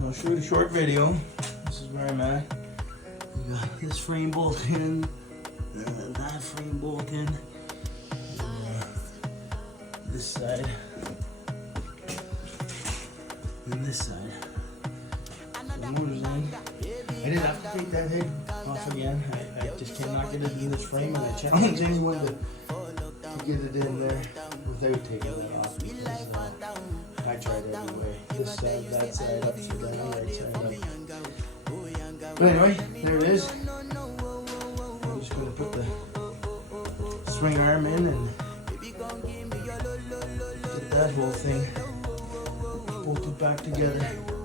I'll shoot a short video. This is where I'm at. We got this frame bolt in, that frame bolt in, this side, and this side. The motor's in. I didn't have to take that head off again. I just cannot get it in this frame, and I challenge anyone to get it in there without taking that off, because I tried every way. This side, that side, upside down, right side up. But anyway, there it is. I'm just going to put the swing arm in and get that whole thing bolted back together.